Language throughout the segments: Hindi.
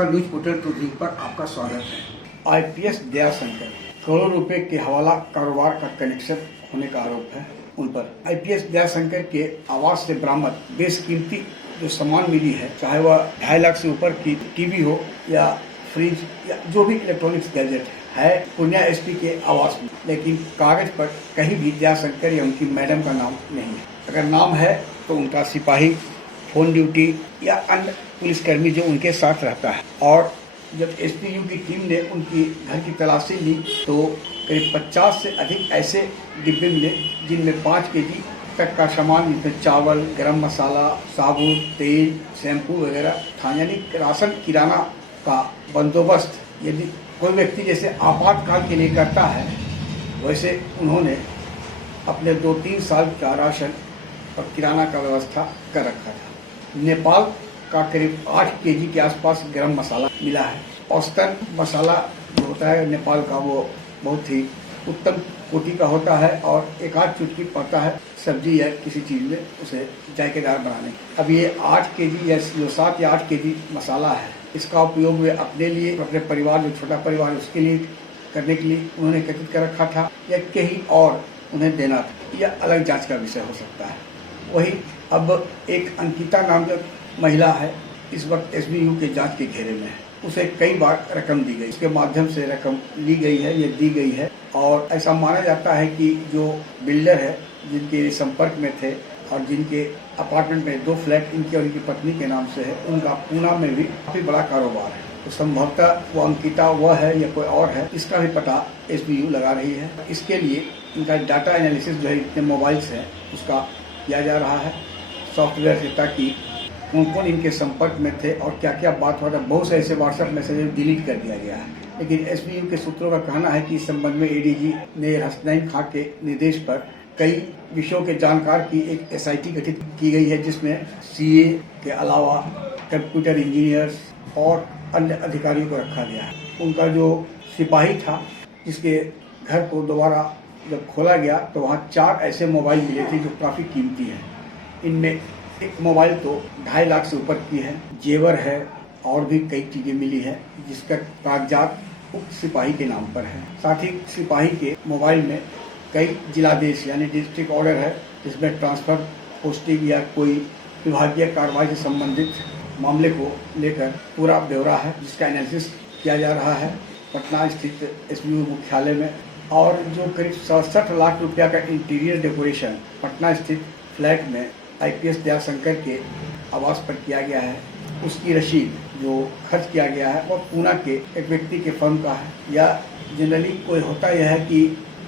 नमस्कार, न्यूज पोर्टल टुडे पर आपका स्वागत है। आईपीएस दयाशंकर करोड़ों रुपए के हवाला कारोबार का कनेक्शन होने का आरोप है उन पर। आईपीएस दयाशंकर के आवास से बरामद बेशकीमती जो सामान मिली है, चाहे वह 2.5 लाख से ऊपर की टीवी हो या फ्रिज या जो भी इलेक्ट्रॉनिक्स गैजेट है पूर्णिया एसपी के आवास में, लेकिन कागज पर कहीं भी दयाशंकर या उनकी मैडम का नाम नहीं है। अगर नाम है तो उनका सिपाही, फोन ड्यूटी या अन्य पुलिसकर्मी जो उनके साथ रहता है। और जब एसपीयू की टीम ने उनकी घर की तलाशी ली तो करीब 50 से अधिक ऐसे डिब्बे मिले जिनमें 5 केजी तक का सामान, जिसमें चावल, गरम मसाला, साबुन, तेल, शैम्पू वगैरह था। यानी राशन किराना का बंदोबस्त यदि कोई व्यक्ति जैसे आपातकाल के लिए करता है, वैसे उन्होंने अपने 2-3 साल का राशन और किराना का व्यवस्था कर रखा था। नेपाल का करीब 8 केजी के आसपास गरम मसाला मिला है। औसतन मसाला जो होता है नेपाल का, वो बहुत ही उत्तम कोटि का होता है और एक आध चुटकी पड़ता है सब्जी या किसी चीज़ में उसे जायकेदार बनाने। अब ये 8 केजी या जो 7 या 8 केजी मसाला है, इसका उपयोग वे अपने लिए, अपने परिवार, जो छोटा परिवार उसके लिए करने के लिए उन्होंने एकत्रित कर रखा था या कहीं और उन्हें देना था, यह अलग जांच का विषय हो सकता है। वही अब एक अंकिता नाम जो महिला है, इस वक्त एसबीयू के जांच के घेरे में है। उसे कई बार रकम दी गई, इसके माध्यम से रकम ली गई है, ये दी गई है। और ऐसा माना जाता है कि जो बिल्डर है, जिनके संपर्क में थे और जिनके अपार्टमेंट में 2 फ्लैट इनके और इनकी पत्नी के नाम से है, उनका पूना में भी काफी बड़ा कारोबार है। तो संभवतः वो अंकिता वह है या कोई और है, इसका भी पता एसबीयू लगा रही है। इसके लिए इनका डाटा एनालिसिस जो है इतने मोबाइल्स है उसका किया जा रहा है सॉफ्टवेयर से, ताकि कौन कौन इनके संपर्क में थे और क्या क्या बात हुआ था। बहुत से ऐसे व्हाट्सएप मैसेज डिलीट कर दिया गया है, लेकिन एसबीयू के सूत्रों का कहना है कि इस संबंध में एडीजी ने हसनैन खां के निर्देश पर कई विषयों के जानकार की एक एसआईटी गठित की गई है, जिसमें सीए के अलावा कंप्यूटर इंजीनियर्स और अन्य अधिकारियों को रखा गया है। उनका जो सिपाही था, जिसके घर को दोबारा जब खोला गया तो वहाँ 4 ऐसे मोबाइल मिले थे जो काफ़ी कीमती हैं। इनमें एक मोबाइल तो 2.5 लाख से ऊपर की है, जेवर है और भी कई चीज़ें मिली है, जिसका कागजात उक्त सिपाही के नाम पर है। साथ ही सिपाही के मोबाइल में कई जिलादेश यानी डिस्ट्रिक्ट ऑर्डर है, जिसमें ट्रांसफ़र, पोस्टिंग या कोई विभागीय कार्रवाई से संबंधित मामले को लेकर पूरा ब्यौरा है, जिसका एनालिसिस किया जा रहा है पटना स्थित एसबीयू मुख्यालय में। और जो करीब 67 लाख रुपया का इंटीरियर डेकोरेशन पटना स्थित फ्लैट में आईपीएस दयाशंकर के आवास पर किया गया है, उसकी रसीद जो खर्च किया गया है वो पूना के एक व्यक्ति के फर्म का है। या जनरली कोई होता यह है कि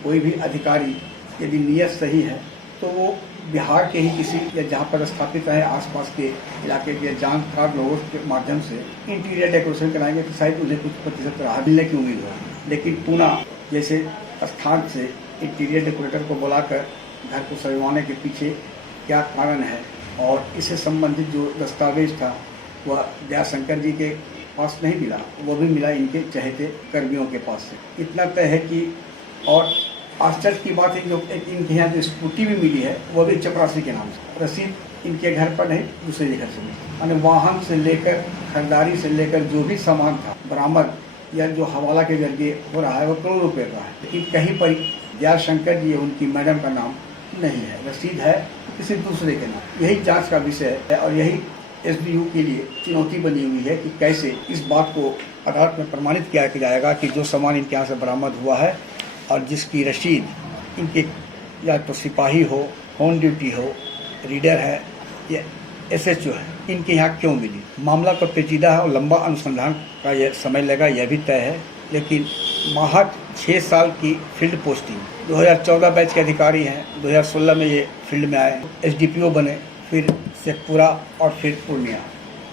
कोई भी अधिकारी यदि नीयत सही है तो वो बिहार के ही किसी या जहाँ पर स्थापित है आसपास के इलाके के जानकार लोगों के माध्यम से इंटीरियर डेकोरेशन कराएंगे तो शायद उन्हें कुछ प्रतिशत राहत मिलने की उम्मीद होगी। लेकिन पूना जैसे स्थान से इंटीरियर डेकोरेटर को बुलाकर घर को सजवाने के पीछे क्या कारण है और इससे संबंधित जो दस्तावेज था वह दयाशंकर जी के पास नहीं मिला, वो भी मिला इनके चहेते कर्मियों के पास से। इतना तय है कि और आश्चर्य की बात है, जो एक इनके यहाँ जो स्कूटी भी मिली है वो भी चपरासी के नाम से, रसीद इनके घर पर नहीं दूसरे घर से मिली। यानी वाहन से लेकर, खरीदारी से लेकर जो भी सामान था बरामद या जो हवाला के जरिए हो रहा है वो करोड़ों रुपये का है, लेकिन कहीं पर दयाशंकर जी उनकी मैडम का नाम नहीं है, रसीद है किसी दूसरे के नाम। यही जांच का विषय है और यही एसबीयू के लिए चुनौती बनी हुई है कि कैसे इस बात को अदालत में प्रमाणित किया जाएगा कि जो सामान इनके यहाँ से बरामद हुआ है और जिसकी रसीद इनके या तो सिपाही हो, होम ड्यूटी हो, रीडर है या एसएचओ है, इनके यहाँ क्यों मिली। मामला तो पेचीदा है और लंबा अनुसंधान का यह समय लगा, यह भी तय है। लेकिन महज 6 साल की फील्ड पोस्टिंग, 2014 बैच के अधिकारी हैं, 2016 में ये फील्ड में आए, एसडीपीओ बने, फिर शेखपुरा और फिर पूर्णिया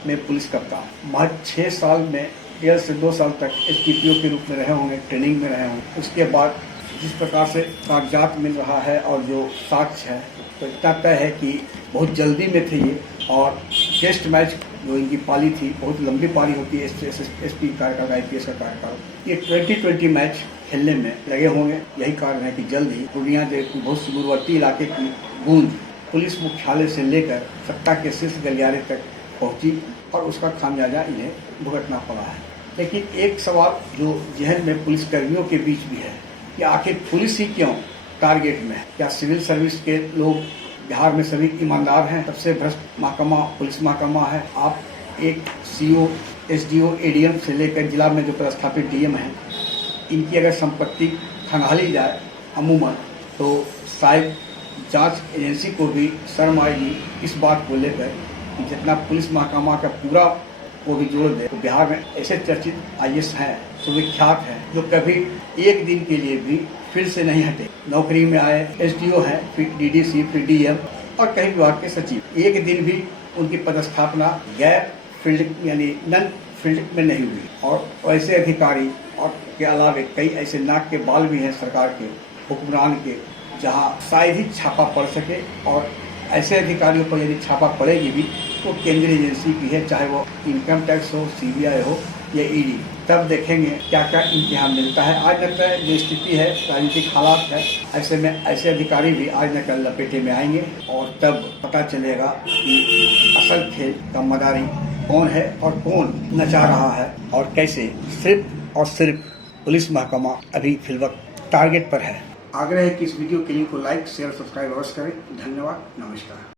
में पुलिस कप्तान। महज 6 साल में 1.5 से 2 साल तक एसडीपीओ के रूप में रहे होंगे, ट्रेनिंग में रहे होंगे। उसके बाद जिस प्रकार से कागजात मिल रहा है और जो साक्ष्य है, तो इतना तय है कि बहुत जल्दी में थे ये। और टेस्ट मैच जो इनकी पाली थी, बहुत लंबी पाली होती है एसपी कार्यकाल, आईपीएस का कार्यकाल, ये 2020 मैच खेलने में लगे होंगे। यही कारण है कि जल्द ही पूर्णिया जैसे बहुत सुदूरवर्ती इलाके की गूंज पुलिस मुख्यालय से लेकर सत्ता के शीर्ष गलियारे तक पहुंची और उसका खामियाजा इन्हें भुगतना पड़ा है। लेकिन एक सवाल जो जहन में पुलिसकर्मियों के बीच भी है कि आखिर पुलिस ही क्यों टारगेट में है? क्या सिविल सर्विस के लोग बिहार में सभी ईमानदार हैं? सबसे भ्रष्ट महकमा पुलिस महकमा है। आप एक सीओ, एसडीओ, एडीएम से लेकर जिला में जो पदस्थापित डीएम हैं, इनकी अगर संपत्ति खंगाली जाए अमूमन, तो शायद जांच एजेंसी को भी शर्म आएगी इस बात को लेकर कि जितना पुलिस महकमा का पूरा को भी जोड़ दे। तो बिहार में ऐसे चर्चित आईएएस हैं, सुविख्यात हैं, जो कभी एक दिन के लिए भी फील्ड से नहीं हटे। नौकरी में आए, एसडीओ हैं, फिर डीडीसी, फिर डीएम और कई विभाग के सचिव। एक दिन भी उनकी पदस्थापना गैर फील्ड यानी नन फील्ड में नहीं हुई। और ऐसे अधिकारी और के अलावे कई ऐसे नाक के बाल भी हैं सरकार के, हुक्मरान के, जहां शायद ही छापा पड़ सके। और ऐसे अधिकारियों पर यदि छापा पड़ेगी भी तो केंद्रीय एजेंसी की है, चाहे वो इनकम टैक्स हो, सीबीआई हो या ईडी। तब देखेंगे क्या क्या इम्तिहान मिलता है। आज लगता है जो स्थिति है, राजनीतिक हालात है, ऐसे में ऐसे अधिकारी भी आज न कल लपेटे में आएंगे और तब पता चलेगा कि असल खेल का मदारी कौन है और कौन नचा रहा है और कैसे सिर्फ और सिर्फ पुलिस महकमा अभी फिलवक्त टारगेट पर है। आग्रह है कि इस वीडियो के लिंक को लाइक, शेयर, सब्सक्राइब अवश्य करें। धन्यवाद, नमस्कार।